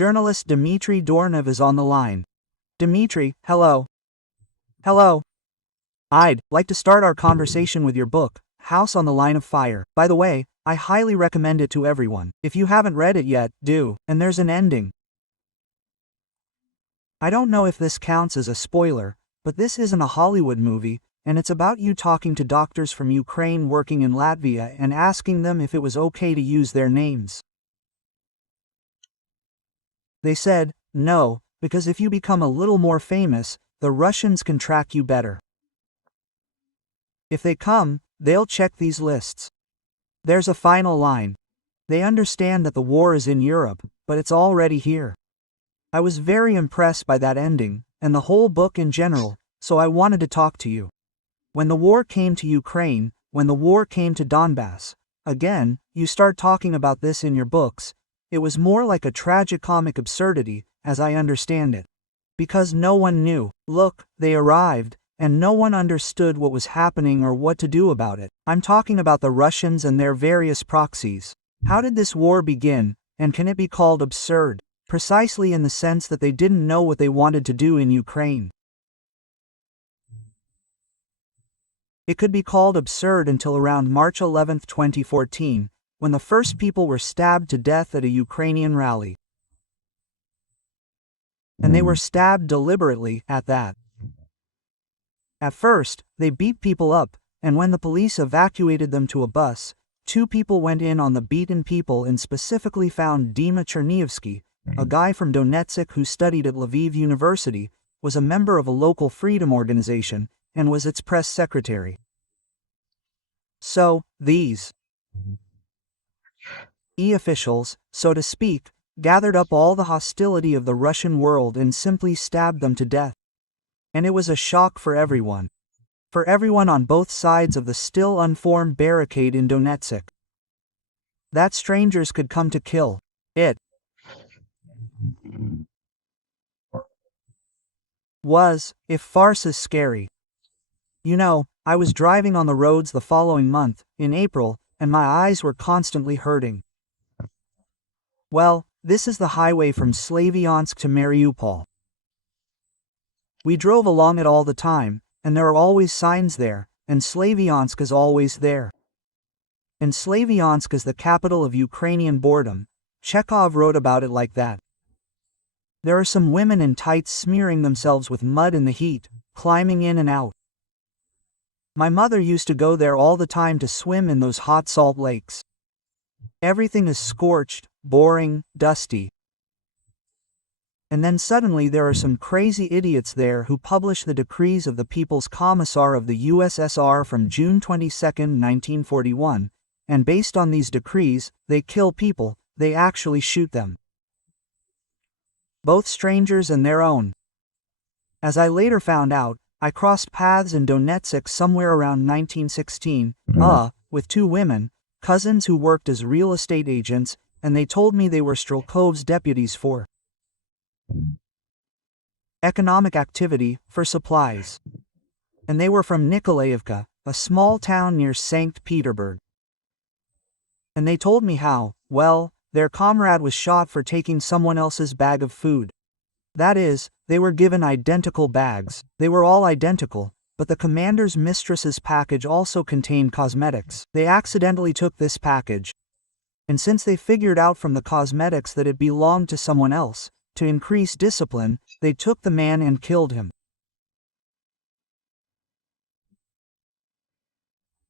Journalist Dmitry Durnев is on the line. Dmitry, hello. Hello. I'd like to start our conversation with your book, House on the Line of Fire. By the way, I highly recommend it to everyone. If you haven't read it yet, do, and there's an ending. I don't know if this counts as a spoiler, but this isn't a Hollywood movie, and it's about you talking to doctors from Ukraine working in Latvia and asking them if it was okay to use their names. They said, no, because if you become a little more famous, the Russians can track you better. If they come, they'll check these lists. There's a final line. They understand that the war is in Europe, but it's already here. I was very impressed by that ending, and the whole book in general, so I wanted to talk to you. When the war came to Ukraine, when the war came to Donbas, again, you start talking about this in your books, it was more like a tragicomic absurdity, as I understand it. Because no one knew. Look, they arrived, and no one understood what was happening or what to do about it. I'm talking about the Russians and their various proxies. How did this war begin, and can it be called absurd? Precisely in the sense that they didn't know what they wanted to do in Ukraine. It could be called absurd until around March 11, 2014, when the first people were stabbed to death at a Ukrainian rally. And they were stabbed deliberately, at that. At first, they beat people up, and when the police evacuated them to a bus, 2 people went in on the beaten people and specifically found Dima Chernievsky, a guy from Donetsk who studied at Lviv University, was a member of a local freedom organization, and was its press secretary. So, these officials, so to speak, gathered up all the hostility of the Russian world and simply stabbed them to death. And it was a shock for everyone. For everyone on both sides of the still unformed barricade in Donetsk. That strangers could come to kill. It was, if farce is scary. You know, I was driving on the roads the following month, in April, and my eyes were constantly hurting. Well, this is the highway from Slavyansk to Mariupol. We drove along it all the time, and there are always signs there, and Slavyansk is always there. And Slavyansk is the capital of Ukrainian boredom. Chekhov wrote about it like that. There are some women in tights smearing themselves with mud in the heat, climbing in and out. My mother used to go there all the time to swim in those hot salt lakes. Everything is scorched, boring, dusty. And then suddenly there are some crazy idiots there who publish the decrees of the People's Commissar of the USSR from June 22, 1941, and based on these decrees, they kill people, they actually shoot them. Both strangers and their own. As I later found out, I crossed paths in Donetsk somewhere around 1916, with 2 women, cousins who worked as real estate agents, and they told me they were Strelkov's deputies for economic activity, for supplies. And they were from Nikolaevka, a small town near St. Petersburg. And they told me how, well, their comrade was shot for taking someone else's bag of food. That is, they were given identical bags. They were all identical, but the commander's mistress's package also contained cosmetics. They accidentally took this package. And since they figured out from the cosmetics that it belonged to someone else, to increase discipline, they took the man and killed him.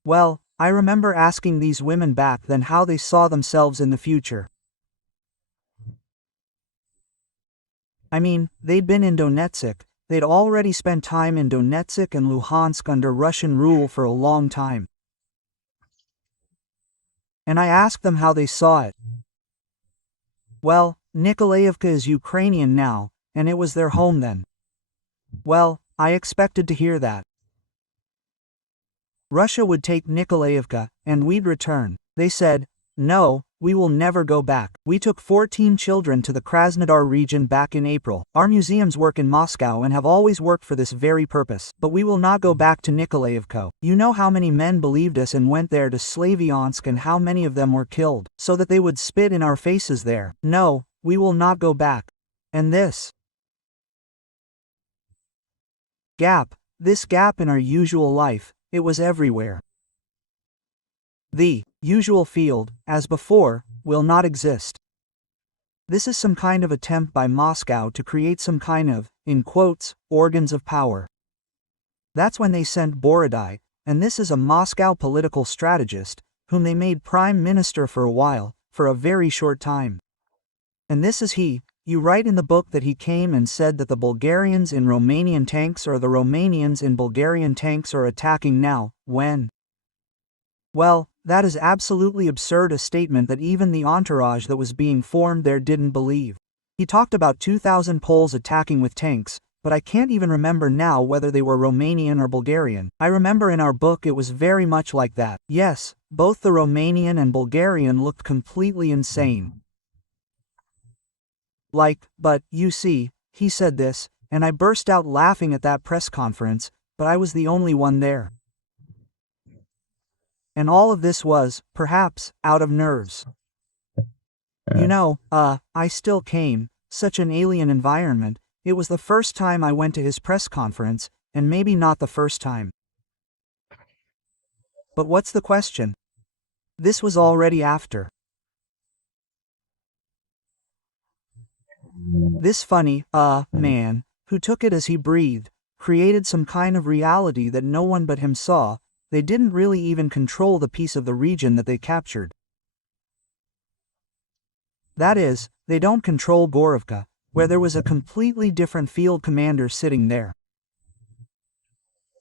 Well, I remember asking these women back then how they saw themselves in the future. I mean, they'd been in Donetsk, they'd already spent time in Donetsk and Luhansk under Russian rule for a long time. And I asked them how they saw it. Well, Nikolaevka is Ukrainian now, and it was their home then. Well, I expected to hear that. Russia would take Nikolaevka, and we'd return. They said, no, we will never go back. We took 14 children to the Krasnodar region back in April. Our museums work in Moscow and have always worked for this very purpose. But we will not go back to Nikolaevka. You know how many men believed us and went there to Slavyansk and how many of them were killed, so that they would spit in our faces there. No, we will not go back. And this gap in our usual life, it was everywhere. The usual field, as before, will not exist. This is some kind of attempt by Moscow to create some kind of, in quotes, organs of power. That's when they sent Borodai, and this is a Moscow political strategist, whom they made prime minister for a while, for a very short time. And this is he. You write in the book that he came and said that the Bulgarians in Romanian tanks or the Romanians in Bulgarian tanks are attacking now, when? Well, that is absolutely absurd, a statement that even the entourage that was being formed there didn't believe. He talked about 2,000 Poles attacking with tanks, but I can't even remember now whether they were Romanian or Bulgarian. I remember in our book it was very much like that. Yes, both the Romanian and Bulgarian looked completely insane. But, you see, he said this, and I burst out laughing at that press conference, but I was the only one there. And all of this was, perhaps, out of nerves. You know, I still came, such an alien environment. It was the first time I went to his press conference, and maybe not the first time. But what's the question? This was already after. This funny, man, who took it as he breathed, created some kind of reality that no one but him saw. They didn't really even control the piece of the region that they captured. That is, they don't control Gorovka, where there was a completely different field commander sitting there.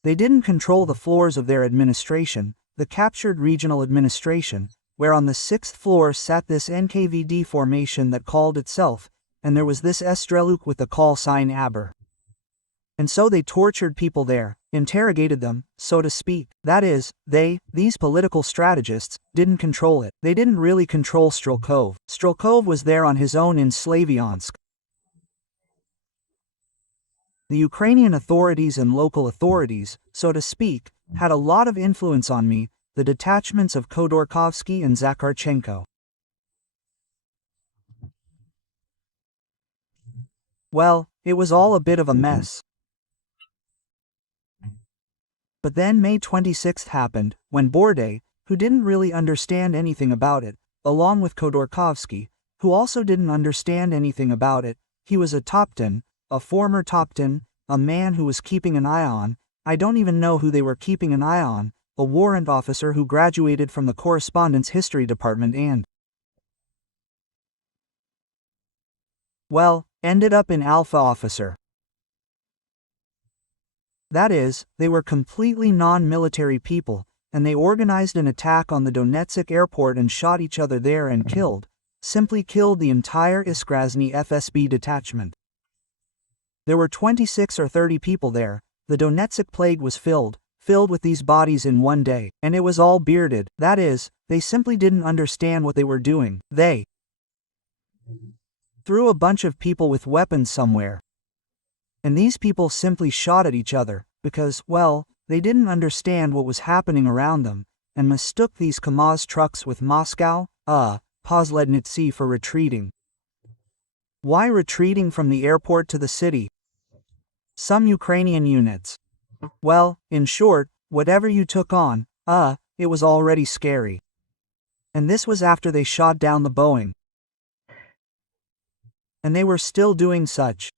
They didn't control the floors of their administration, the captured regional administration, where on the 6th floor sat this NKVD formation that called itself, and there was this Estreluk with the call sign Aber. And so they tortured people there, interrogated them, so to speak. That is, these political strategists, didn't control it. They didn't really control Strelkov. Strelkov was there on his own in Slavyansk. The Ukrainian authorities and local authorities, so to speak, had a lot of influence on me, the detachments of Khodorkovsky and Zakharchenko. Well, it was all a bit of a mess. But then May 26th happened, when Borodai, who didn't really understand anything about it, along with Khodorkovsky, who also didn't understand anything about it, he was a Topton, a former Topton, a man who was keeping an eye on, I don't even know who they were keeping an eye on, a warrant officer who graduated from the correspondence history department and, well, ended up in Alpha officer. That is, they were completely non-military people, and they organized an attack on the Donetsk airport and shot each other there and simply killed the entire Iskrazny FSB detachment. There were 26 or 30 people there. The Donetsk plague was filled with these bodies in one day, and it was all bearded. That is, they simply didn't understand what they were doing. They threw a bunch of people with weapons somewhere. And these people simply shot at each other, because, well, they didn't understand what was happening around them, and mistook these KAMAZ trucks with Moscow, Poslednitsy for retreating. Why retreating from the airport to the city? Some Ukrainian units. Well, in short, whatever you took on, it was already scary. And this was after they shot down the Boeing. And they were still doing such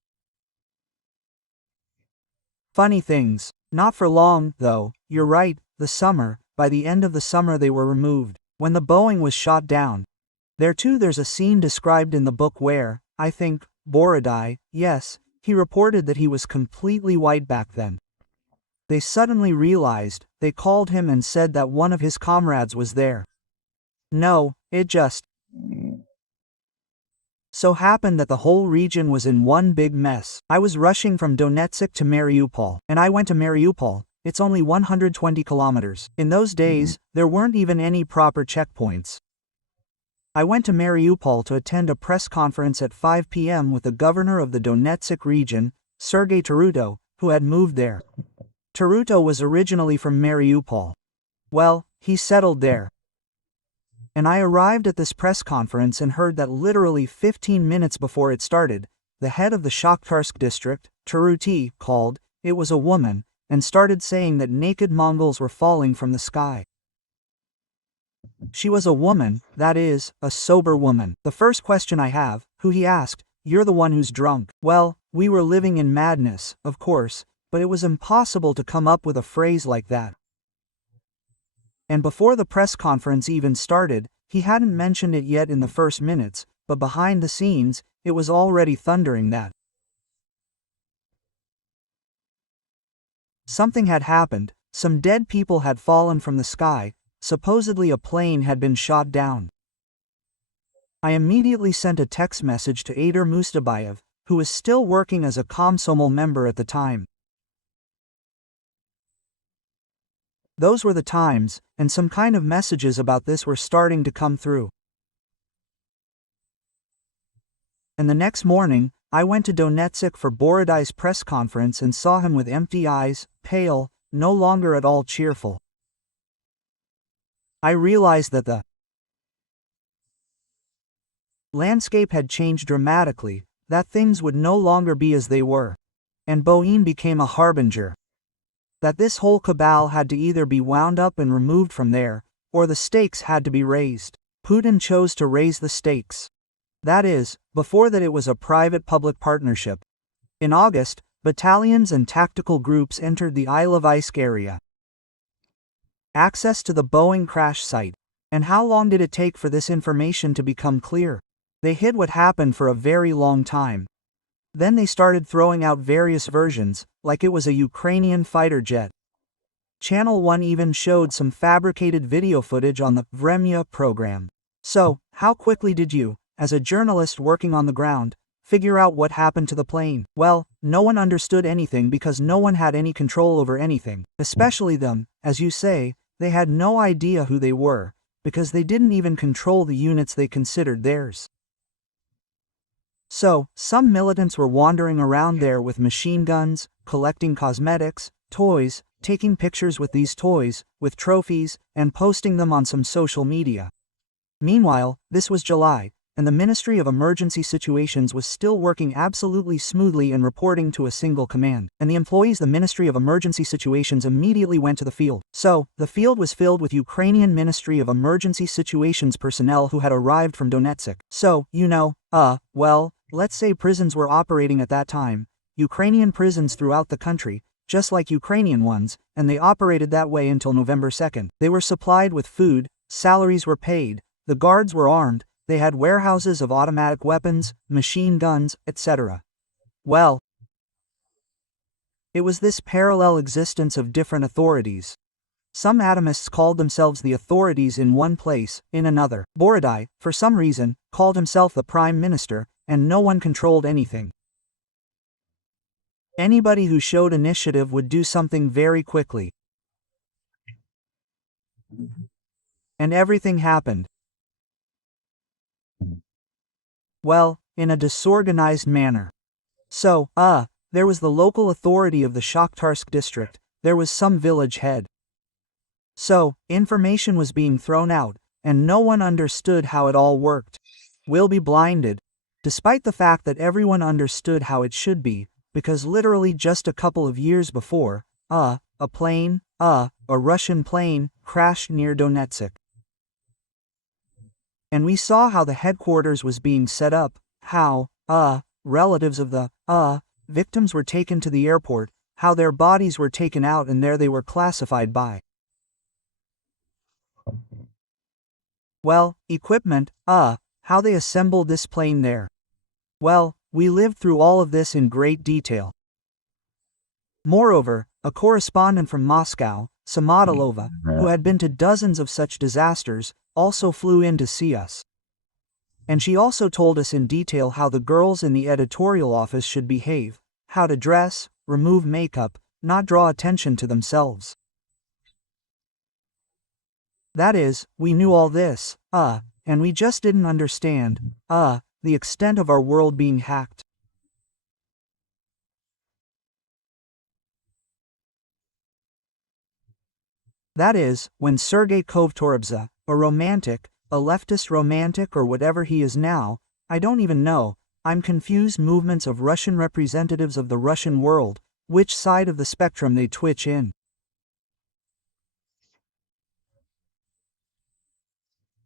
funny things. Not for long, though. You're right, the summer. By the end of the summer they were removed. When the Boeing was shot down. There too there's a scene described in the book where, I think, Borodai, yes, he reported that he was completely white back then. They suddenly realized, they called him and said that one of his comrades was there. No, it just so happened that the whole region was in one big mess. I was rushing from Donetsk to Mariupol, and I went to Mariupol. It's only 120 kilometers. In those days, there weren't even any proper checkpoints. I went to Mariupol to attend a press conference at 5 p.m. with the governor of the Donetsk region, Sergei Taruto, who had moved there. Taruto was originally from Mariupol. Well, he settled there. And I arrived at this press conference and heard that literally 15 minutes before it started, the head of the Shakhtarsk district, Taruti, called, it was a woman, and started saying that naked Mongols were falling from the sky. She was a woman, that is, a sober woman. The first question I have, who he asked, you're the one who's drunk. Well, we were living in madness, of course, but it was impossible to come up with a phrase like that. And before the press conference even started, he hadn't mentioned it yet in the first minutes, but behind the scenes, it was already thundering that something had happened, some dead people had fallen from the sky, supposedly a plane had been shot down. I immediately sent a text message to Ader Mustabayev, who was still working as a Komsomol member at the time. Those were the times, and some kind of messages about this were starting to come through. And the next morning, I went to Donetsk for Borodai's press conference and saw him with empty eyes, pale, no longer at all cheerful. I realized that the landscape had changed dramatically, that things would no longer be as they were. And Boeing became a harbinger. That this whole cabal had to either be wound up and removed from there, or the stakes had to be raised. Putin chose to raise the stakes. That is, before that it was a private-public partnership. In August, battalions and tactical groups entered the Ilovaisk area. Access to the Boeing crash site. And how long did it take for this information to become clear? They hid what happened for a very long time. Then they started throwing out various versions, like it was a Ukrainian fighter jet. Channel 1 even showed some fabricated video footage on the Vremya program. So, how quickly did you, as a journalist working on the ground, figure out what happened to the plane? Well, no one understood anything because no one had any control over anything, especially them, as you say, they had no idea who they were, because they didn't even control the units they considered theirs. So, some militants were wandering around there with machine guns, collecting cosmetics, toys, taking pictures with these toys, with trophies, and posting them on some social media. Meanwhile, this was July, and the Ministry of Emergency Situations was still working absolutely smoothly and reporting to a single command. And the employees of the Ministry of Emergency Situations immediately went to the field. So, the field was filled with Ukrainian Ministry of Emergency Situations personnel who had arrived from Donetsk. So, well, let's say prisons were operating at that time, Ukrainian prisons throughout the country, just like Ukrainian ones, and they operated that way until November 2nd. They were supplied with food, salaries were paid, the guards were armed, they had warehouses of automatic weapons, machine guns, etc. Well, it was this parallel existence of different authorities. Some atomists called themselves the authorities in one place, in another. Borodai, for some reason, called himself the prime minister, and no one controlled anything. Anybody who showed initiative would do something very quickly. And everything happened. Well, in a disorganized manner. So, there was the local authority of the Shakhtarsk district, there was some village head. So, information was being thrown out, and no one understood how it all worked. We'll be blinded. Despite the fact that everyone understood how it should be, because literally just a couple of years before, a Russian plane, crashed near Donetsk. And we saw how the headquarters was being set up, how, relatives of the, victims were taken to the airport, how their bodies were taken out and there they were classified by. Well, equipment, how they assembled this plane there. Well, we lived through all of this in great detail. Moreover, a correspondent from Moscow, Samadalova, who had been to dozens of such disasters, also flew in to see us. And she also told us in detail how the girls in the editorial office should behave, how to dress, remove makeup, not draw attention to themselves. That is, we knew all this, and we just didn't understand, the extent of our world being hacked. That is, when Sergei Kovtorobza, a romantic, a leftist romantic or whatever he is now, I don't even know. I'm confused movements of Russian representatives of the Russian world, which side of the spectrum they twitch in.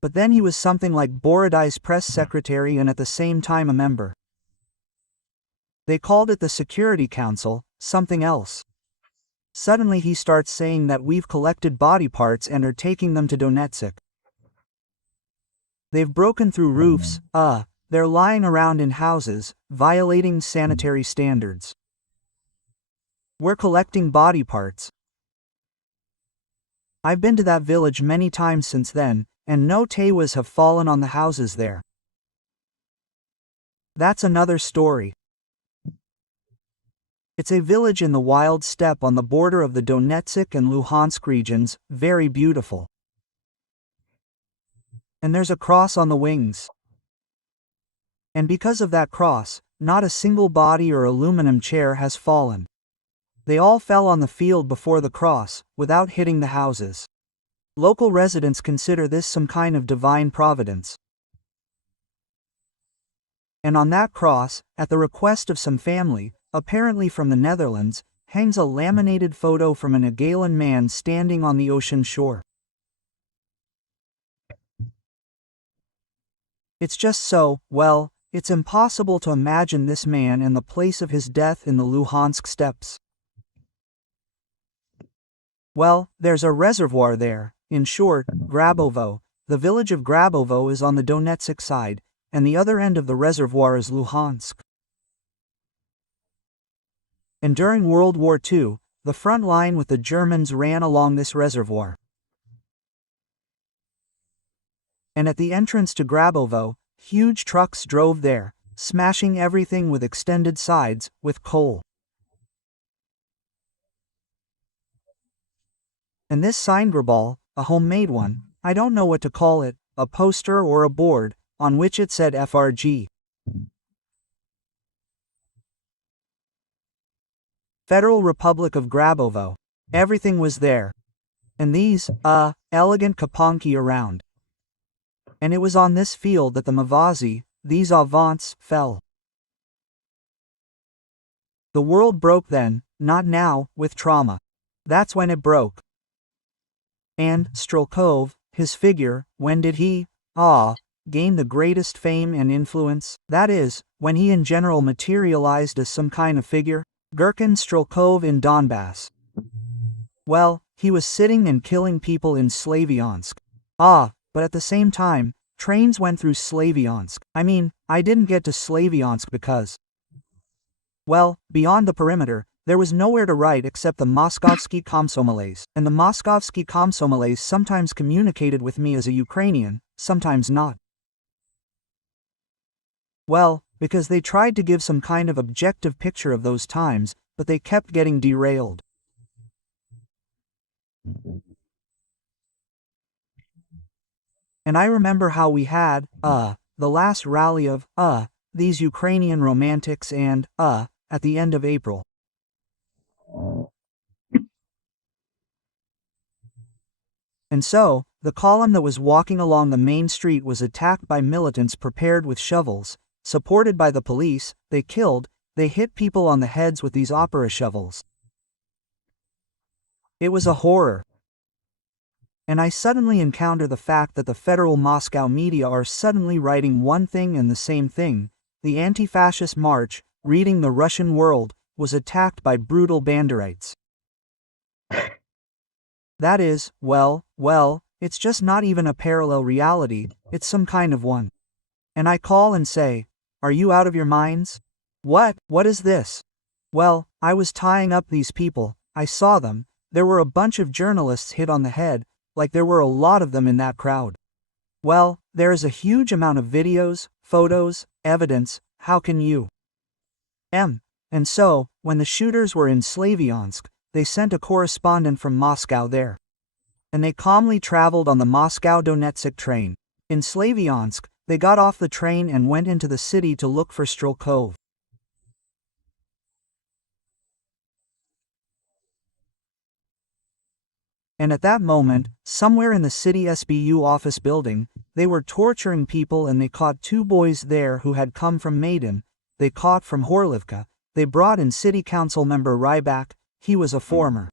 But then he was something like Borodai's press secretary and at the same time a member. They called it the Security Council, something else. Suddenly he starts saying that we've collected body parts and are taking them to Donetsk. They've broken through roofs, they're lying around in houses, violating sanitary standards. We're collecting body parts. I've been to that village many times since then, and no Tewas have fallen on the houses there. That's another story. It's a village in the wild steppe on the border of the Donetsk and Luhansk regions, very beautiful. And there's a cross on the wings. And because of that cross, not a single body or aluminum chair has fallen. They all fell on the field before the cross, without hitting the houses. Local residents consider this some kind of divine providence. And on that cross, at the request of some family, apparently from the Netherlands, hangs a laminated photo from an Agalan man standing on the ocean shore. It's just so, well, it's impossible to imagine this man and the place of his death in the Luhansk steppes. Well, there's a reservoir there. In short, Grabovo. The village of Grabovo is on the Donetsk side, and the other end of the reservoir is Luhansk. And during World War II, the front line with the Germans ran along this reservoir. And at the entrance to Grabovo, huge trucks drove there, smashing everything with extended sides, with coal. And this sign Grabal, a homemade one, I don't know what to call it, a poster or a board, on which it said FRG. Federal Republic of Grabovo. Everything was there. And these, elegant kaponki around. And it was on this field that the Mavazi, these avants, fell. The world broke then, not now, with trauma. That's when it broke. And Strelkov, his figure, when did he, gain the greatest fame and influence? That is, when he in general materialized as some kind of figure? Gherkin Strelkov in Donbass. Well, he was sitting and killing people in Slavyansk. But at the same time, trains went through Slavyansk. I mean, I didn't get to Slavyansk because, well, beyond the perimeter, there was nowhere to write except the Moskovsky Komsomoles, and the Moskovsky Komsomoles sometimes communicated with me as a Ukrainian, sometimes not. Well, because they tried to give some kind of objective picture of those times, but they kept getting derailed. And I remember how we had, the last rally of, these Ukrainian romantics and, at the end of April. And so, the column that was walking along the main street was attacked by militants prepared with shovels, supported by the police. They killed, they hit people on the heads with these opera shovels. It was a horror. And I suddenly encounter the fact that the federal Moscow media are suddenly writing one thing and the same thing. The anti-fascist march, reading the Russian world, was attacked by brutal Banderites. That is, well, it's just not even a parallel reality, it's some kind of one. And I call and say, are you out of your minds? What is this? Well, I was tying up these people, I saw them, there were a bunch of journalists hit on the head, like there were a lot of them in that crowd. Well, there is a huge amount of videos, photos, evidence, how can you? And so, when the shooters were in Slavyansk, they sent a correspondent from Moscow there. And they calmly traveled on the Moscow-Donetsk train. In Slavyansk, they got off the train and went into the city to look for Strelkov. And at that moment, somewhere in the city SBU office building, they were torturing people and they caught 2 boys there who had come from Maidan. They caught from Horlivka. They brought in city council member Rybak. He was a former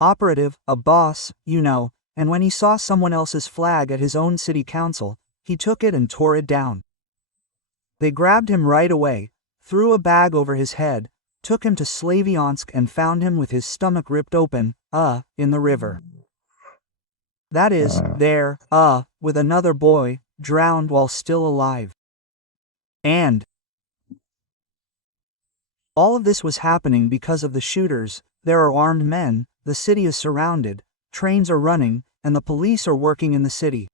operative, a boss, and when he saw someone else's flag at his own city council, he took it and tore it down. They grabbed him right away, threw a bag over his head, took him to Slavyansk and found him with his stomach ripped open, in the river. That is, there, with another boy, drowned while still alive. And all of this was happening because of the shooters. There are armed men, the city is surrounded, trains are running, and the police are working in the city.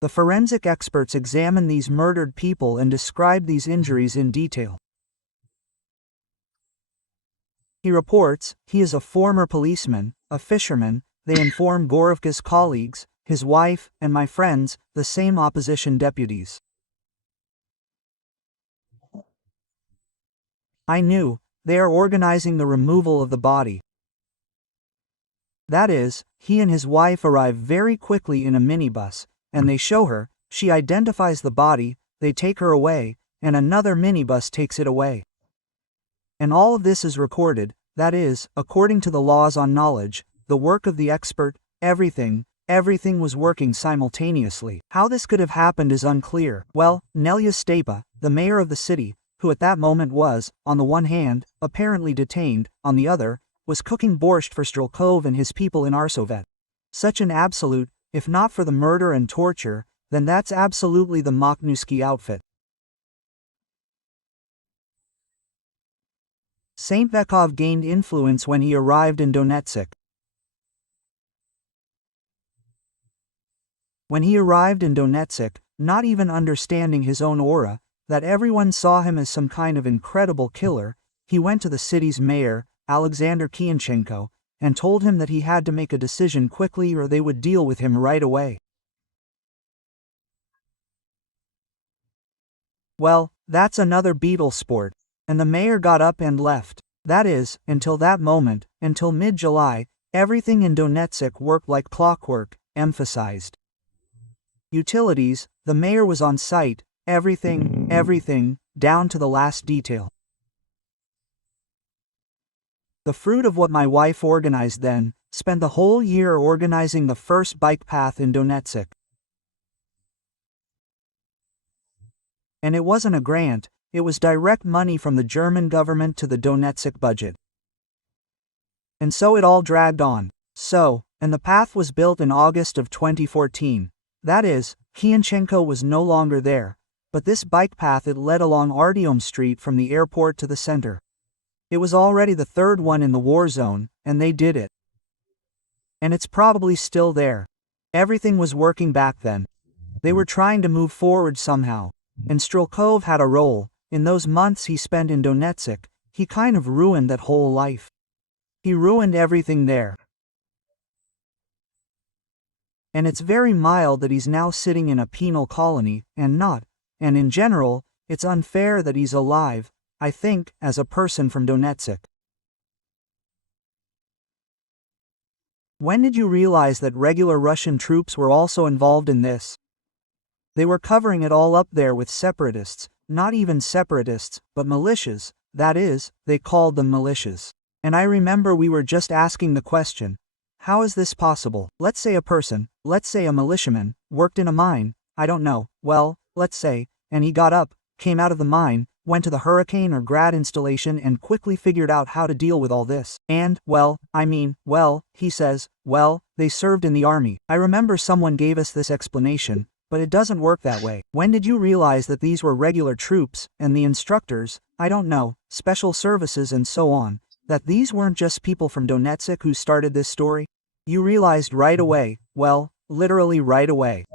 The forensic experts examined these murdered people and described these injuries in detail. He reports, he is a former policeman, a fisherman. They informed Gorovka's colleagues, his wife, and my friends, the same opposition deputies. I knew, they are organizing the removal of the body. That is, he and his wife arrive very quickly in a minibus, and they show her, she identifies the body, they take her away, and another minibus takes it away. And all of this is recorded, that is, according to the laws on knowledge, the work of the expert, everything was working simultaneously. How this could have happened is unclear. Well, Nelia Stepa, the mayor of the city, who at that moment was, on the one hand, apparently detained, on the other, was cooking borscht for Sтрелков and his people in Arsovet. Such an absolute, if not for the murder and torture, then that's absolutely the Makhnovsky outfit. Saint Bekov gained influence when he arrived in Donetsk. When he arrived in Donetsk, not even understanding his own aura, that everyone saw him as some kind of incredible killer, he went to the city's mayor, Alexander Kianchenko, and told him that he had to make a decision quickly or they would deal with him right away. Well, that's another beetle sport, and the mayor got up and left. That is, until that moment, until mid-July, everything in Donetsk worked like clockwork, emphasized. Utilities, the mayor was on site, everything, down to the last detail. The fruit of what my wife organized then, spent the whole year organizing the first bike path in Donetsk. And it wasn't a grant, it was direct money from the German government to the Donetsk budget. And so it all dragged on. And the path was built in August of 2014. That is, Kianchenko was no longer there, but this bike path it led along Artyom Street from the airport to the center. It was already the third one in the war zone, and they did it. And it's probably still there. Everything was working back then. They were trying to move forward somehow. And Strelkov had a role. In those months he spent in Donetsk, he kind of ruined that whole life. He ruined everything there. And it's very mild that he's now sitting in a penal colony, and in general, it's unfair that he's alive, I think, as a person from Donetsk. When did you realize that regular Russian troops were also involved in this? They were covering it all up there with separatists, not even separatists, but militias, that is, they called them militias. And I remember we were just asking the question, how is this possible? Let's say a person, let's say a militiaman, worked in a mine, I don't know, well, let's say, and he got up, came out of the mine, went to the Hurricane or Grad installation and quickly figured out how to deal with all this. And, he says, they served in the army. I remember someone gave us this explanation, but it doesn't work that way. When did you realize that these were regular troops, and the instructors, I don't know, special services and so on, that these weren't just people from Donetsk who started this story? You realized right away, literally right away.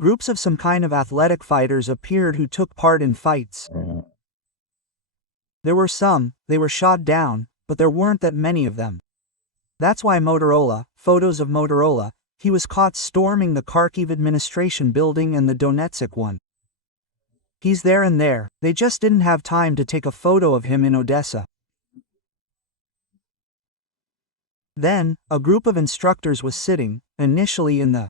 Groups of some kind of athletic fighters appeared who took part in fights. There were some, they were shot down, but there weren't that many of them. That's why Motorola, photos of Motorola, He was caught storming the Kharkiv administration building and the Donetsk one. He's there and there, they just didn't have time to take a photo of him in Odessa. Then, a group of instructors was sitting, initially in the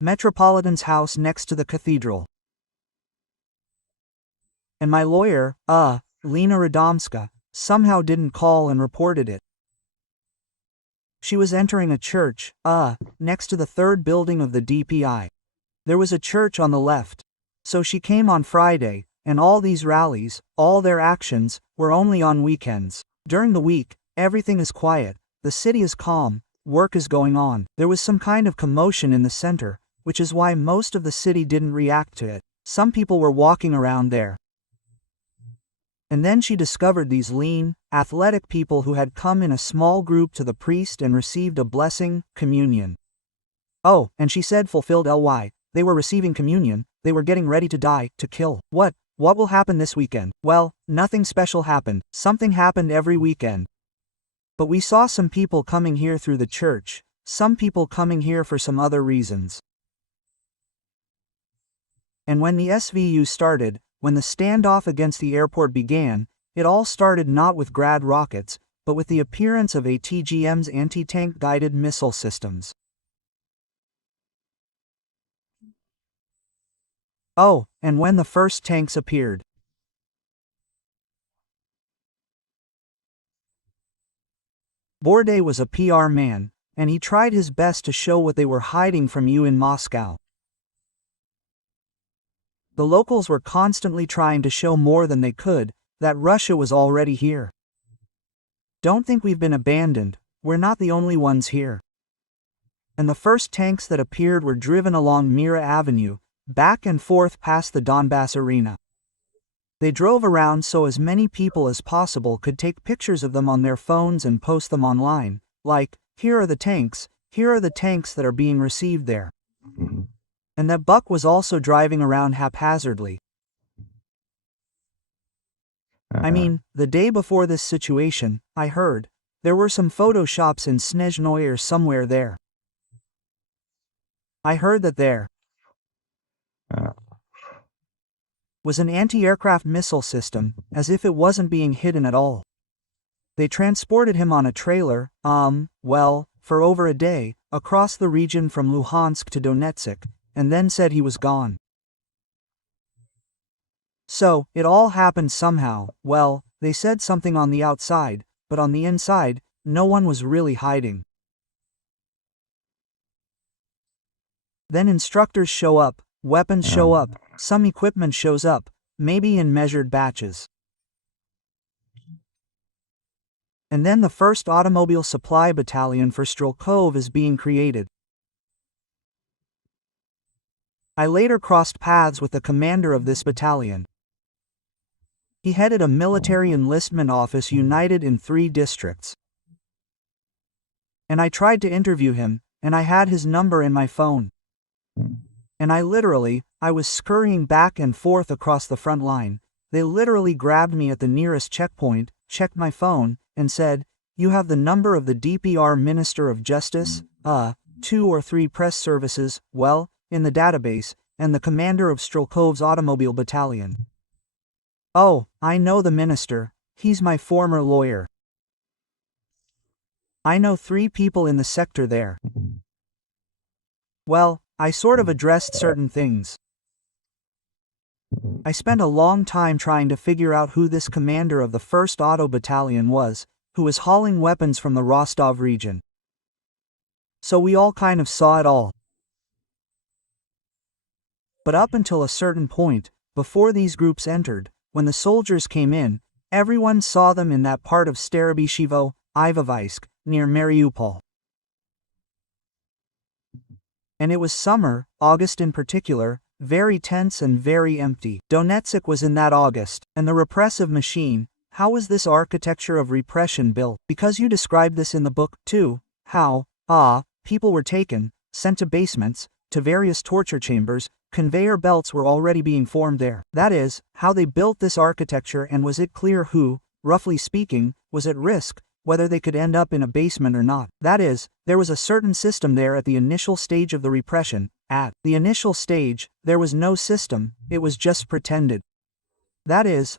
Metropolitan's house next to the cathedral. And my lawyer, Lena Radomska, somehow didn't call and reported it. She was entering a church, next to the third building of the DPI. There was a church on the left. So she came on Friday, and all these rallies, all their actions, were only on weekends. During the week, everything is quiet, the city is calm, work is going on. There was some kind of commotion in the center, which is why most of the city didn't react to it. Some people were walking around there. And then she discovered these lean, athletic people who had come in a small group to the priest and received a blessing, communion. Oh, and she said fulfilled ly, they were receiving communion, they were getting ready to die, to kill. What will happen this weekend? Well, nothing special happened, something happened every weekend. But we saw some people coming here through the church, some people coming here for some other reasons. And when the SVU started, when the standoff against the airport began, it all started not with Grad rockets, but with the appearance of ATGM's anti-tank guided missile systems. Oh, and when the first tanks appeared. Bourdet was a PR man, and he tried his best to show what they were hiding from you in Moscow. The locals were constantly trying to show more than they could, that Russia was already here. Don't think we've been abandoned, we're not the only ones here. And the first tanks that appeared were driven along Mira Avenue, back and forth past the Donbass arena. They drove around so as many people as possible could take pictures of them on their phones and post them online, like, here are the tanks that are being received there. And that Buck was also driving around haphazardly. I mean, the day before this situation, I heard, there were some photoshops in Snezhnoye or somewhere there. I heard that there was an anti-aircraft missile system, as if it wasn't being hidden at all. They transported him on a trailer, for over a day, across the region from Luhansk to Donetsk, and then said he was gone. So, it all happened somehow. Well, they said something on the outside, but on the inside, no one was really hiding. Then instructors show up, weapons show up, some equipment shows up, maybe in measured batches. And then the first automobile supply battalion for Strelkov is being created. I later crossed paths with the commander of this battalion. He headed a military enlistment office united in 3 districts. And I tried to interview him, and I had his number in my phone. And I was scurrying back and forth across the front line. They literally grabbed me at the nearest checkpoint, checked my phone, and said, "You have the number of the DPR Minister of Justice, 2 or 3 press services, in the database, and the commander of Strelkov's automobile battalion." Oh, I know the minister, he's my former lawyer. I know 3 people in the sector there. Well, I sort of addressed certain things. I spent a long time trying to figure out who this commander of the 1st Auto Battalion was, who was hauling weapons from the Rostov region. So we all kind of saw it all. But up until a certain point, before these groups entered, when the soldiers came in, everyone saw them in that part of Starobyshevo, Ivovsk, near Mariupol. And it was summer, August in particular, very tense and very empty. Donetsk was in that August, and the repressive machine, how was this architecture of repression built? Because you described this in the book, too, how, people were taken, sent to basements, to various torture chambers, conveyor belts were already being formed there. That is, how they built this architecture, and was it clear who, roughly speaking, was at risk, whether they could end up in a basement or not. That is, there was a certain system there at the initial stage of the repression. At the initial stage, there was no system, it was just pretended. That is,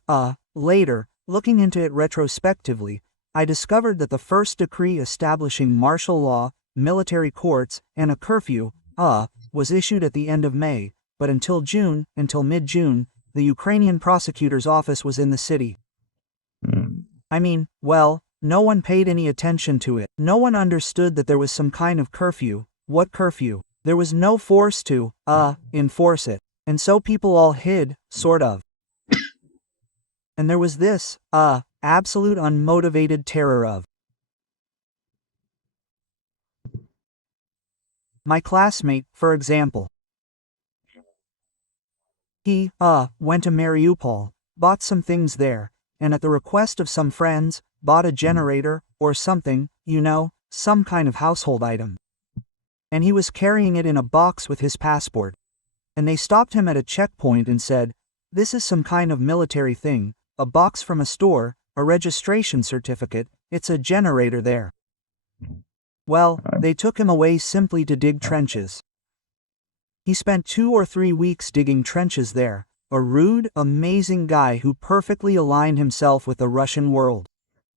later, looking into it retrospectively, I discovered that the first decree establishing martial law, military courts, and a curfew, was issued at the end of May, but until mid-June, the Ukrainian prosecutor's office was in the city. I mean, well, no one paid any attention to it. No one understood that there was some kind of curfew. What curfew? There was no force to, enforce it. And so people all hid, sort of. And there was this, absolute unmotivated terror of. My classmate, for example. He, went to Mariupol, bought some things there, and at the request of some friends, bought a generator, or something, some kind of household item. And he was carrying it in a box with his passport. And they stopped him at a checkpoint and said, "This is some kind of military thing, a box from a store, a registration certificate, it's a generator there." Well, they took him away simply to dig trenches. He spent 2 or 3 weeks digging trenches there, a rude, amazing guy who perfectly aligned himself with the Russian world.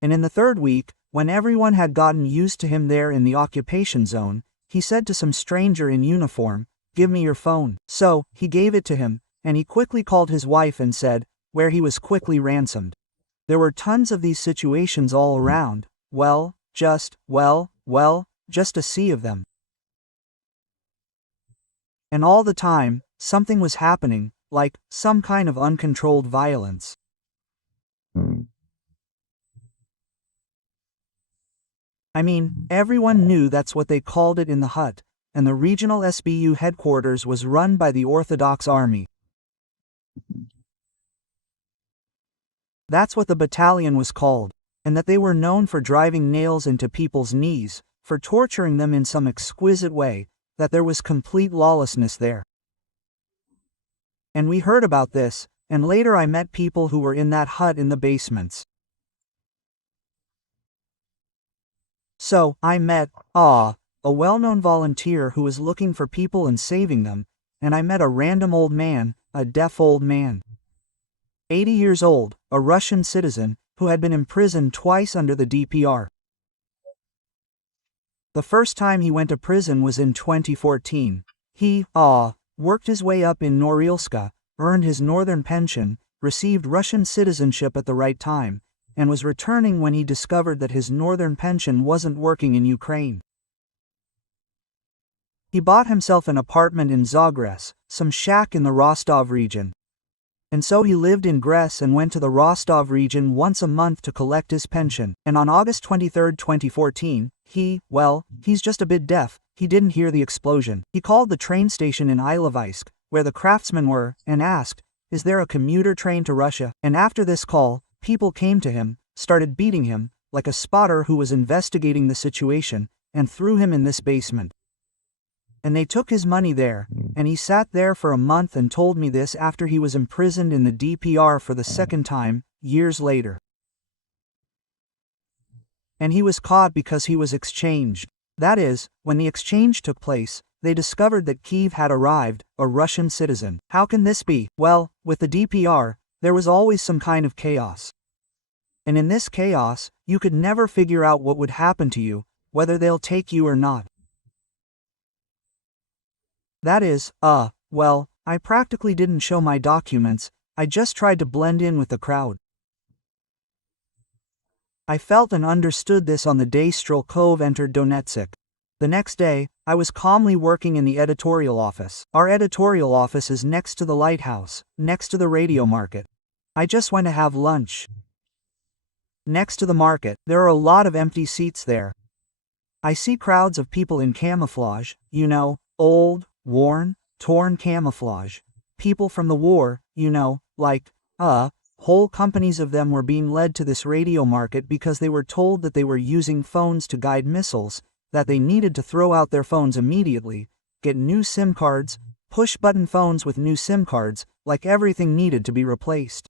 And in the 3rd week, when everyone had gotten used to him there in the occupation zone, he said to some stranger in uniform, "Give me your phone." So, he gave it to him, and he quickly called his wife and said, where he was quickly ransomed. There were tons of these situations all around, just a sea of them. And all the time, something was happening, like some kind of uncontrolled violence. I mean, everyone knew that's what they called it in the hut, and the regional SBU headquarters was run by the Orthodox Army. That's what the battalion was called, and that they were known for driving nails into people's knees, for torturing them in some exquisite way, that there was complete lawlessness there. And we heard about this, and later I met people who were in that hut in the basements. So, I met, a well-known volunteer who was looking for people and saving them, and I met a random old man, a deaf old man. 80 years old, a Russian citizen, who had been imprisoned twice under the DPR. The first time he went to prison was in 2014. He, worked his way up in Norilsk, earned his northern pension, received Russian citizenship at the right time, and was returning when he discovered that his northern pension wasn't working in Ukraine. He bought himself an apartment in Zagres, some shack in the Rostov region. And so he lived in Gres and went to the Rostov region once a month to collect his pension. And on August 23, 2014, he's just a bit deaf, he didn't hear the explosion. He called the train station in Ilovaisk, where the craftsmen were, and asked, "Is there a commuter train to Russia?" And after this call, people came to him, started beating him, like a spotter who was investigating the situation, and threw him in this basement. And they took his money there, and he sat there for a month and told me this after he was imprisoned in the DPR for the 2nd time, years later. And he was caught because he was exchanged. That is, when the exchange took place, they discovered that Kyiv had arrived, a Russian citizen. How can this be? Well, with the DPR, there was always some kind of chaos. And in this chaos, you could never figure out what would happen to you, whether they'll take you or not. That is, I practically didn't show my documents, I just tried to blend in with the crowd. I felt and understood this on the day Strelkov entered Donetsk. The next day, I was calmly working in the editorial office. Our editorial office is next to the lighthouse, next to the radio market. I just went to have lunch. Next to the market, there are a lot of empty seats there. I see crowds of people in camouflage, old, worn, torn camouflage. People from the war, whole companies of them were being led to this radio market because they were told that they were using phones to guide missiles, that they needed to throw out their phones immediately, get new SIM cards, push-button phones with new SIM cards, like everything needed to be replaced.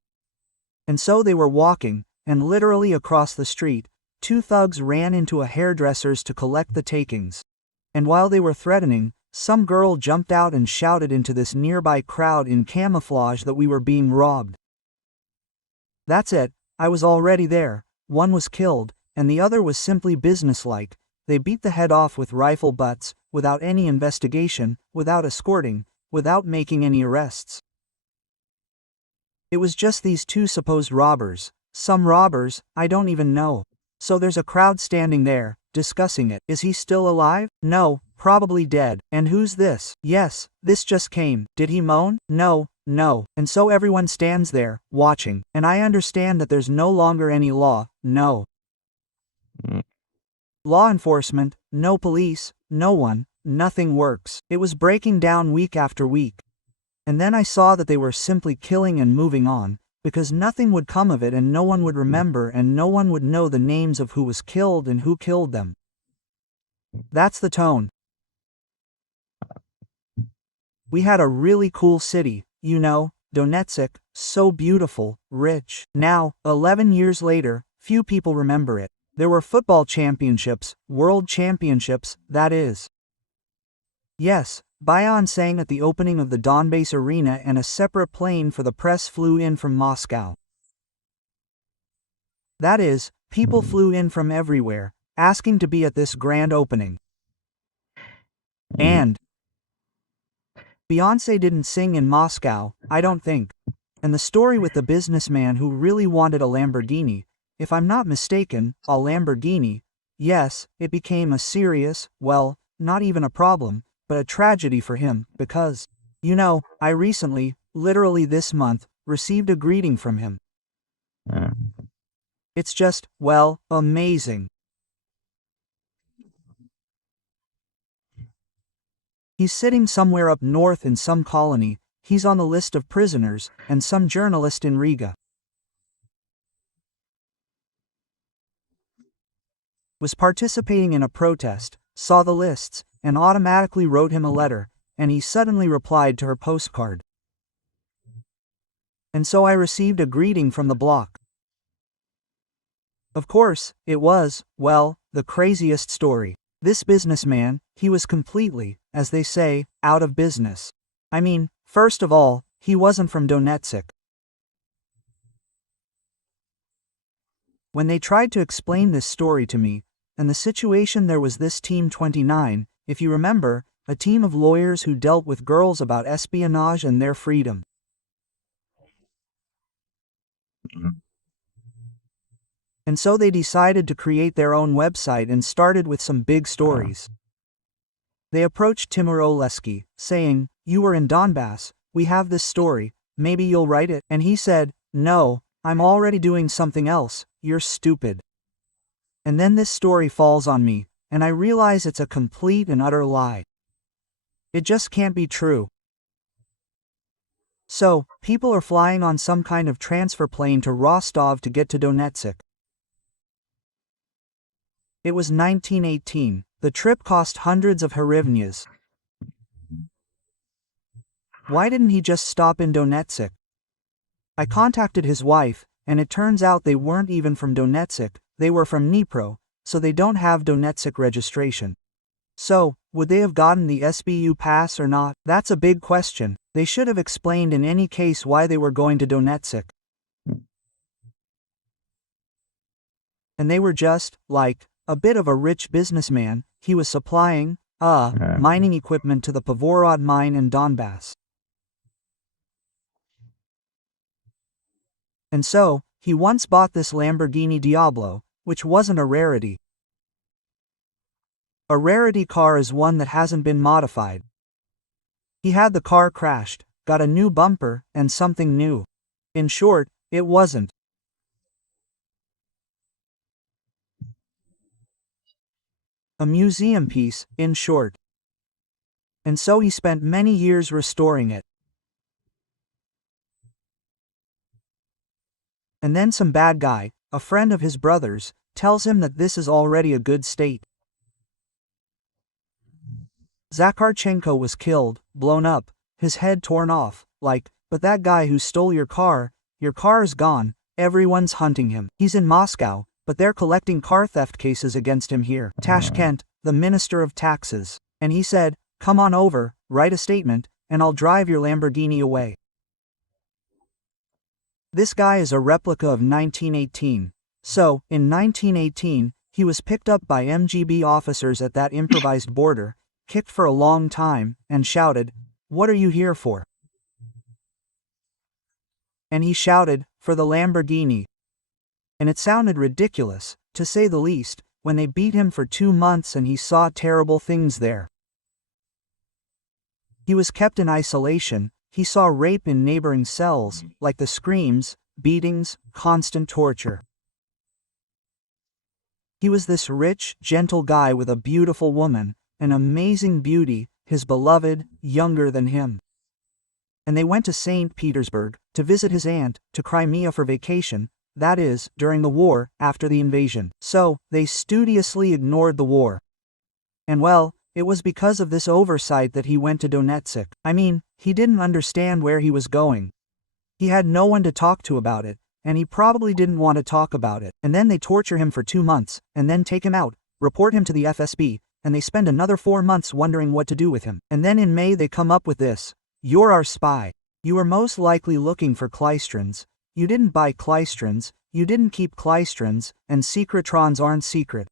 And so they were walking, and literally across the street, two thugs ran into a hairdresser's to collect the takings. And while they were threatening, some girl jumped out and shouted into this nearby crowd in camouflage that we were being robbed. That's it, I was already there. One was killed, and the other was simply businesslike. They beat the head off with rifle butts, without any investigation, without escorting, without making any arrests. It was just these two supposed robbers. Some robbers, I don't even know. So there's a crowd standing there, discussing it. Is he still alive? No, probably dead. And who's this? Yes, this just came. Did he moan? No. And so everyone stands there, watching. And I understand that there's no longer any law, no law enforcement, no police, no one, nothing works. It was breaking down week after week. And then I saw that they were simply killing and moving on, because nothing would come of it and no one would remember and no one would know the names of who was killed and who killed them. That's the tone. We had a really cool city, you know, Dонецк, so beautiful, rich. Now, 11 years later, few people remember it. There were football championships, world championships, that is. Yes, Bayan sang at the opening of the Donbas arena and a separate plane for the press flew in from Moscow. That is, people flew in from everywhere, asking to be at this grand opening. And Beyoncé didn't sing in Moscow, I don't think. And the story with the businessman who really wanted a Lamborghini, if I'm not mistaken, a Lamborghini, yes, it became a serious, well, not even a problem, but a tragedy for him, because, you know, I recently, literally this month, received a greeting from him. It's just, well, amazing. He's sitting somewhere up north in some colony, he's on the list of prisoners, and some journalist in Riga was participating in a protest, saw the lists, and automatically wrote him a letter, and he suddenly replied to her postcard. And so I received a greeting from the block. Of course, it was, well, the craziest story. This businessman, he was completely, as they say, out of business. I mean, first of all, he wasn't from Dонецк. When they tried to explain this story to me, and the situation, there was this Team 29, if you remember, a team of lawyers who dealt with girls about espionage and their freedom. And so they decided to create their own website and started with some big stories. They approached Timur Oleski, saying, "You were in Donbass, we have this story, maybe you'll write it?" And he said, "No, I'm already doing something else, you're stupid." And then this story falls on me, and I realize it's a complete and utter lie. It just can't be true. So, people are flying on some kind of transfer plane to Rostov to get to Dонецк. It was 1918. The trip cost hundreds of hryvnias. Why didn't he just stop in Dонецк? I contacted his wife, and it turns out they weren't even from Dонецк, they were from Dnipro, so they don't have Dонецк registration. So, would they have gotten the SBU pass or not? That's a big question. They should have explained in any case why they were going to Dонецк. And they were just, like, a bit of a rich businessman. He was supplying, mining equipment to the Pavorod mine in Donbass. And so, he once bought this Lamborghini Diablo, which wasn't a rarity. A rarity car is one that hasn't been modified. He had the car crashed, got a new bumper, and something new. In short, it wasn't a museum piece, in short. And so he spent many years restoring it. And then some bad guy, a friend of his brother's, tells him that this is already a good state. Zakharchenko was killed, blown up, his head torn off, like, but that guy who stole your car's gone, Everyone's hunting him. He's in Moscow, but they're collecting car theft cases against him here. Tashkent, the Minister of Taxes. And he said, come on over, write a statement, and I'll drive your Lamborghini away. This guy is a replica of 1918. So, in 1918, he was picked up by MGB officers at that improvised border, kicked for a long time, and shouted, "What are you here for?" And he shouted, "For the Lamborghini." And it sounded ridiculous, to say the least, when they beat him for 2 months and he saw terrible things there. He was kept in isolation, he saw rape in neighboring cells, like the screams, beatings, constant torture. He was this rich, gentle guy with a beautiful woman, an amazing beauty, his beloved, younger than him. And they went to St. Petersburg, to visit his aunt, to Crimea for vacation, that is, during the war, after the invasion. So, they studiously ignored the war. And well, it was because of this oversight that he went to Donetsk. I mean, he didn't understand where he was going. He had no one to talk to about it, and he probably didn't want to talk about it. And then they torture him for 2 months, and then take him out, report him to the FSB, and they spend another 4 months wondering what to do with him. And then in May they come up with this: "You're our spy. You were most likely looking for klystrons. You didn't buy klystrons, you didn't keep klystrons, and secretrons aren't secret.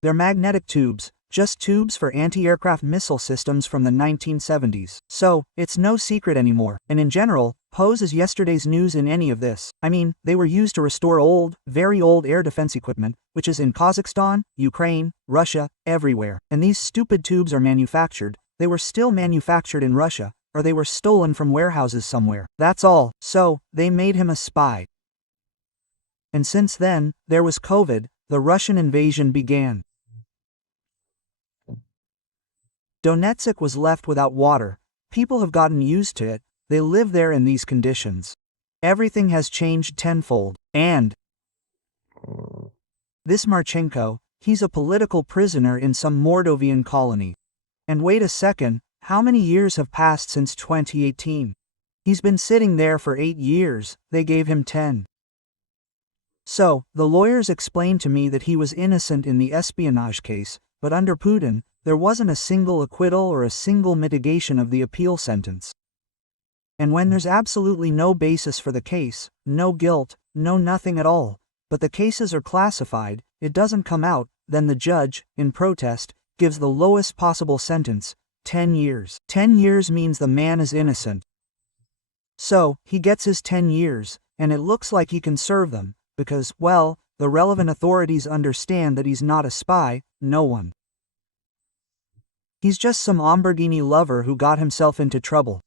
They're magnetic tubes, just tubes for anti-aircraft missile systems from the 1970s. So, it's no secret anymore. And in general, pose as yesterday's news in any of this. I mean, they were used to restore old, very old air defense equipment, which is in Kazakhstan, Ukraine, Russia, everywhere. And these stupid tubes are manufactured, they were still manufactured in Russia, or they were stolen from warehouses somewhere. That's all. So, they made him a spy. And since then, there was COVID, the Russian invasion began. Donetsk was left without water. People have gotten used to it, they live there in these conditions. Everything has changed tenfold. And this Marchenko, he's a political prisoner in some Mordovian colony. And wait a second, how many years have passed since 2018? He's been sitting there for 8 years, they gave him 10. So, the lawyers explained to me that he was innocent in the espionage case, but under Putin, there wasn't a single acquittal or a single mitigation of the appeal sentence. And when there's absolutely no basis for the case, no guilt, no nothing at all, but the cases are classified, it doesn't come out, then the judge, in protest, gives the lowest possible sentence, 10 years. 10 years means the man is innocent. So, he gets his 10 years, and it looks like he can serve them, because, well, the relevant authorities understand that he's not a spy, no one. He's just some Lamborghini lover who got himself into trouble.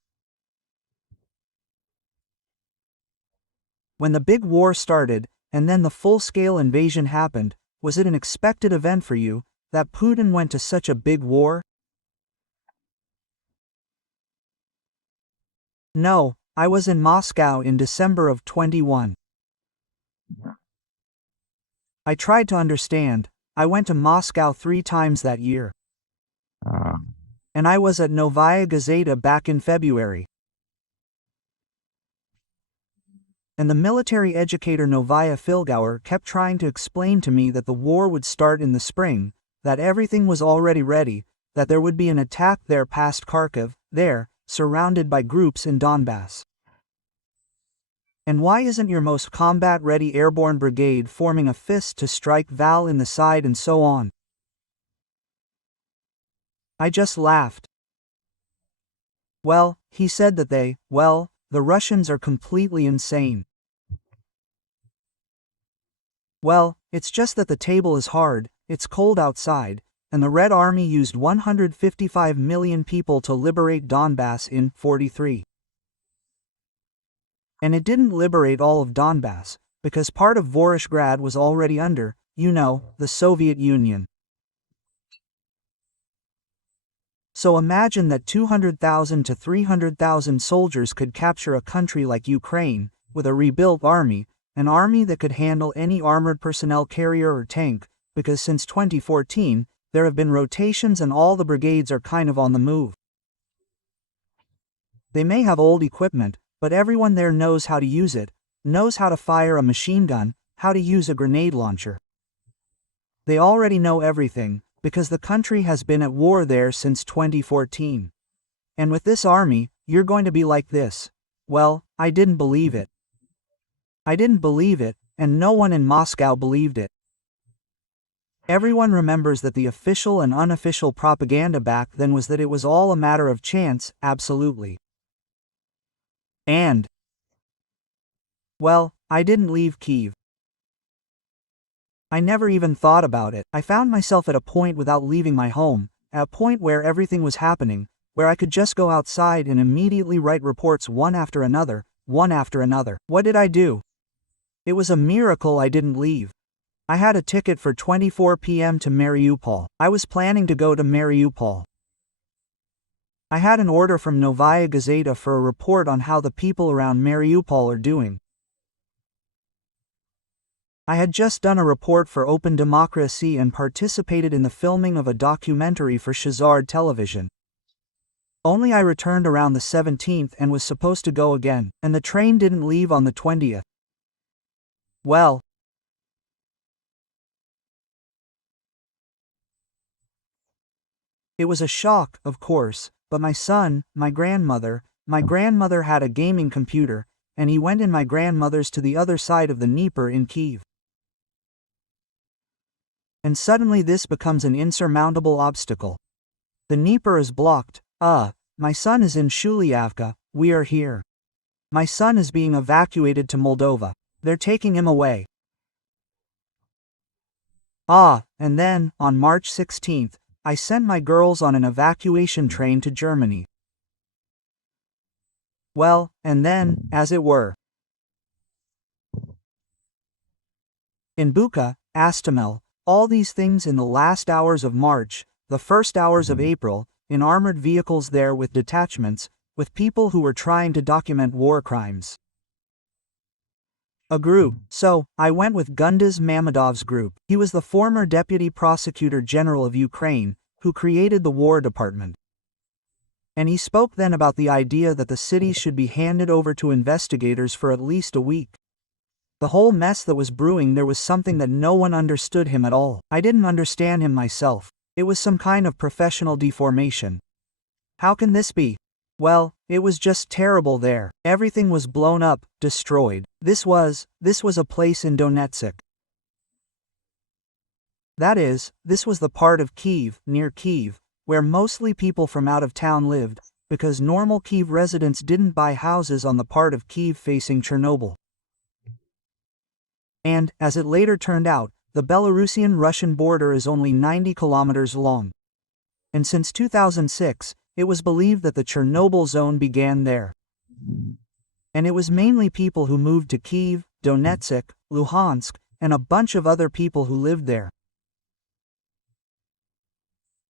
When the big war started, and then the full-scale invasion happened, was it an expected event for you, that Putin went to such a big war? No, I was in Moscow in December of 21. I tried to understand, I went to Moscow 3 times that year. And I was at Novaya Gazeta back in February. And the military educator Novaya Filgauer kept trying to explain to me that the war would start in the spring, that everything was already ready, that there would be an attack there past Kharkiv, there, surrounded by groups in Donbass. And why isn't your most combat-ready airborne brigade forming a fist to strike Val in the side and so on? I just laughed. Well, he said that the Russians are completely insane. Well, it's just that the table is hard, it's cold outside, and the Red Army used 155 million people to liberate Donbass in 43. And it didn't liberate all of Donbass, because part of Voroshrad was already under, the Soviet Union. So imagine that 200,000 to 300,000 soldiers could capture a country like Ukraine, with a rebuilt army, an army that could handle any armored personnel carrier or tank, because since 2014, there have been rotations and all the brigades are kind of on the move. They may have old equipment, but everyone there knows how to use it, knows how to fire a machine gun, how to use a grenade launcher. They already know everything, because the country has been at war there since 2014. And with this army, you're going to be like this. Well, I didn't believe it. I didn't believe it, and no one in Moscow believed it. Everyone remembers that the official and unofficial propaganda back then was that it was all a matter of chance, absolutely. And, well, I didn't leave Kyiv. I never even thought about it. I found myself at a point without leaving my home, at a point where everything was happening, where I could just go outside and immediately write reports one after another, one after another. What did I do? It was a miracle I didn't leave. I had a ticket for 24 p.m. to Mariupol. I was planning to go to Mariupol. I had an order from Novaya Gazeta for a report on how the people around Mariupol are doing. I had just done a report for Open Democracy and participated in the filming of a documentary for Shazard television. Only I returned around the 17th and was supposed to go again, and the train didn't leave on the 20th. Well, it was a shock, of course, but my son, my grandmother had a gaming computer, and he went in my grandmother's to the other side of the Dnieper in Kyiv. And suddenly this becomes an insurmountable obstacle. The Dnieper is blocked. My son is in Shuliavka, we are here. My son is being evacuated to Moldova. They're taking him away. And then, on March 16th, I sent my girls on an evacuation train to Germany. Well, and then, as it were. In Bucha, Astomel, all these things in the last hours of March, the first hours of April, in armored vehicles there with detachments, with people who were trying to document war crimes. A group. So, I went with Gundas Mamedov's group. He was the former Deputy Prosecutor General of Ukraine, who created the War Department. And he spoke then about the idea that the cities should be handed over to investigators for at least a week. The whole mess that was brewing, there was something that no one understood him at all. I didn't understand him myself. It was some kind of professional deformation. How can this be? Well, it was just terrible there. Everything was blown up, destroyed. This was a place in Donetsk. That is, this was the part of Kyiv, near Kyiv, where mostly people from out of town lived, because normal Kyiv residents didn't buy houses on the part of Kyiv facing Chernobyl. And, as it later turned out, the Belarusian-Russian border is only 90 kilometers long. And since 2006, it was believed that the Chernobyl zone began there. And it was mainly people who moved to Kyiv, Donetsk, Luhansk, and a bunch of other people who lived there.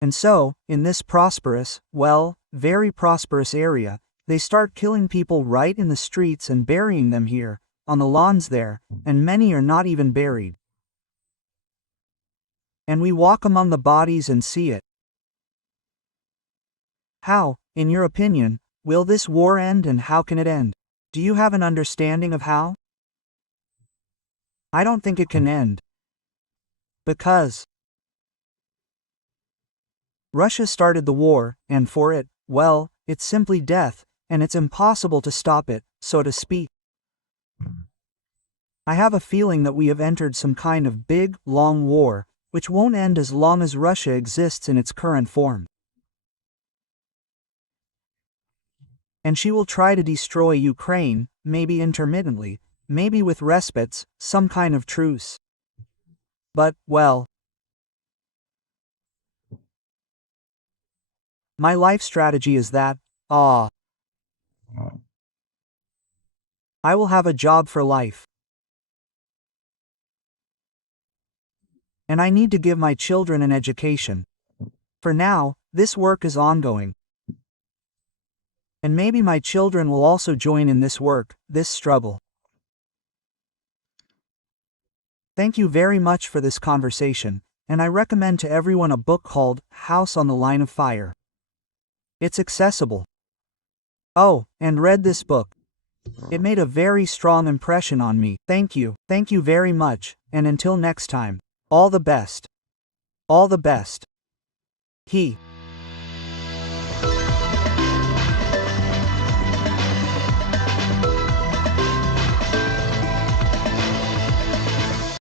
And so, in this prosperous, well, very prosperous area, they start killing people right in the streets and burying them here, on the lawns there, and many are not even buried. And we walk among the bodies and see it. How, in your opinion, will this war end, and how can it end? Do you have an understanding of how? I don't think it can end. Because Russia started the war, and for it, well, it's simply death, and it's impossible to stop it, so to speak. I have a feeling that we have entered some kind of big, long war, which won't end as long as Russia exists in its current form. And she will try to destroy Ukraine, maybe intermittently, maybe with respites, some kind of truce. But, well, my life strategy is that, I will have a job for life. And I need to give my children an education. For now, this work is ongoing. And maybe my children will also join in this work, this struggle. Thank you very much for this conversation, and I recommend to everyone a book called House on the Line of Fire. It's accessible. Oh, and read this book. It made a very strong impression on me. Thank you very much, and until next time, all the best. All the best. He